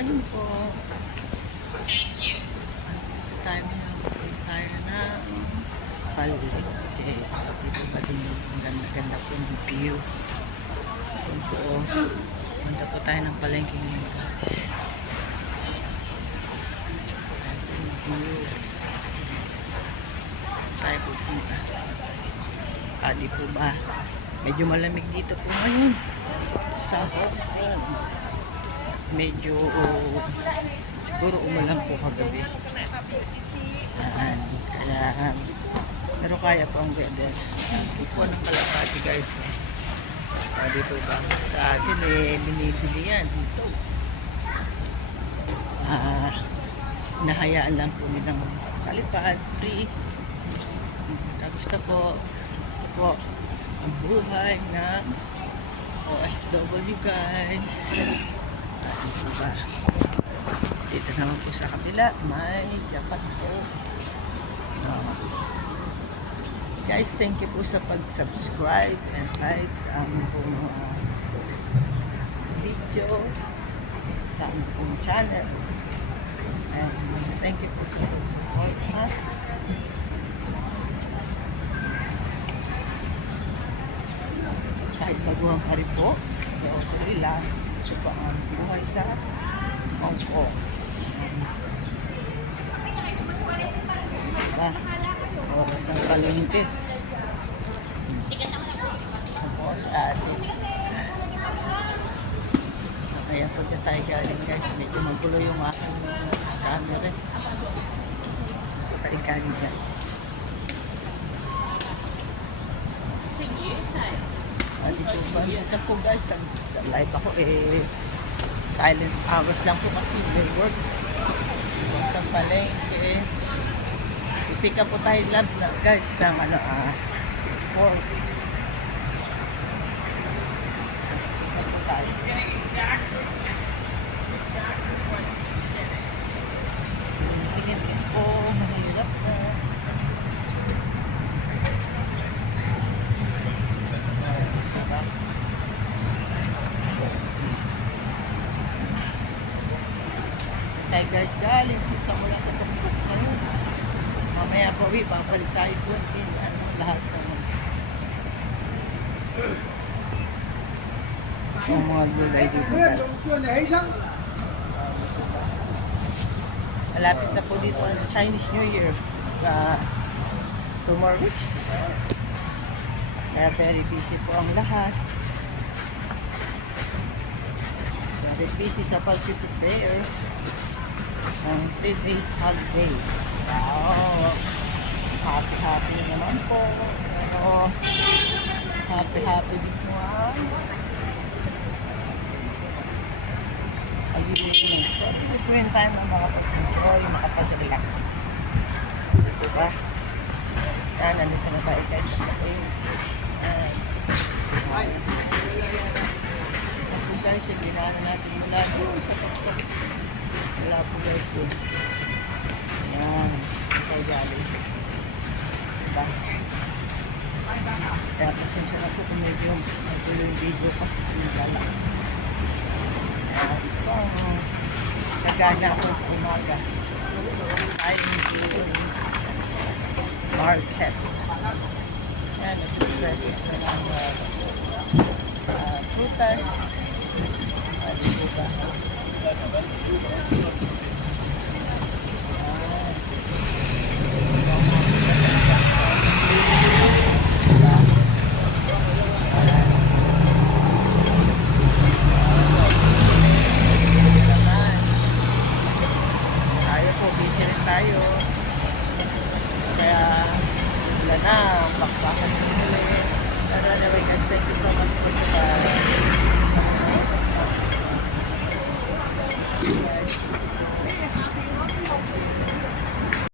morning po. Tayo na palengke. Dito ba din ang ganda-ganda po ng view. Yun po. Punta po tayo ng palengke ngayon, guys. Ito yung view. Tayo pupunta. Di po ba? Medyo malamig dito po ngayon. Sa Hong Kong. Medyo siguro umulan po kagabi. Kaya pero kaya po ang weather. Ito po ng kalapati, guys. Dito ba? Sa atin binibili yan dito. Nahayaan lang po nilang kalipad, free. Tapos na po ito po ang buhay ng OFW, guys. Diba? Dito naman po sa kabila may Japan po. Guys, thank you po sa pag-subscribe and like sa aming pong video sa aming pong channel, and thank you po sa support kahit baguhan ka rin po, okay lang. Ito pa ang buhay sa Hong Kong. Oras ng palengke. Tapos atin. Kaya po dyan tayo galing, guys. Medyo magulo yung aking camera. Tayo galing, guys. Dito ba? Minsan po, guys, live ako silent hours lang po kasi may work. Sa palengke. Pick up po tayo lab na, guys, ng pork. Ito tayo. Pinipin po, mahirap na. Tayo, guys, galing sa mula sa tuktok ngayon. Mamaya po, babalik tayo po lahat naman. Ang mga gulay dito, guys. Malapit na po dito ang Chinese New Year. 2 more weeks. Kaya very busy po ang lahat. Very busy sa pag-prepare ang 3 days holiday. Wow! Happy naman po. Pero happy din po pag-release. Pero ito yung time na makapag-enjoy, makapag-relax. Diba? Yan, nandito na tayo, guys. Kasi guys, yung ginana natin mula doon sa tuktok. Wala po, guys, doon. Ayan, ikaw galing. Diba? Kaya pasensya na po kung medyo yung video ko. Nagala. Ayan, ito. Nagana ako sa umaga. Tayo dito. Market. Ayan, nag-preface na lang frutas. Dito ba? Tayo. Kaya wala na, bakbakan yung huli. Pero anyway, guys, thank you so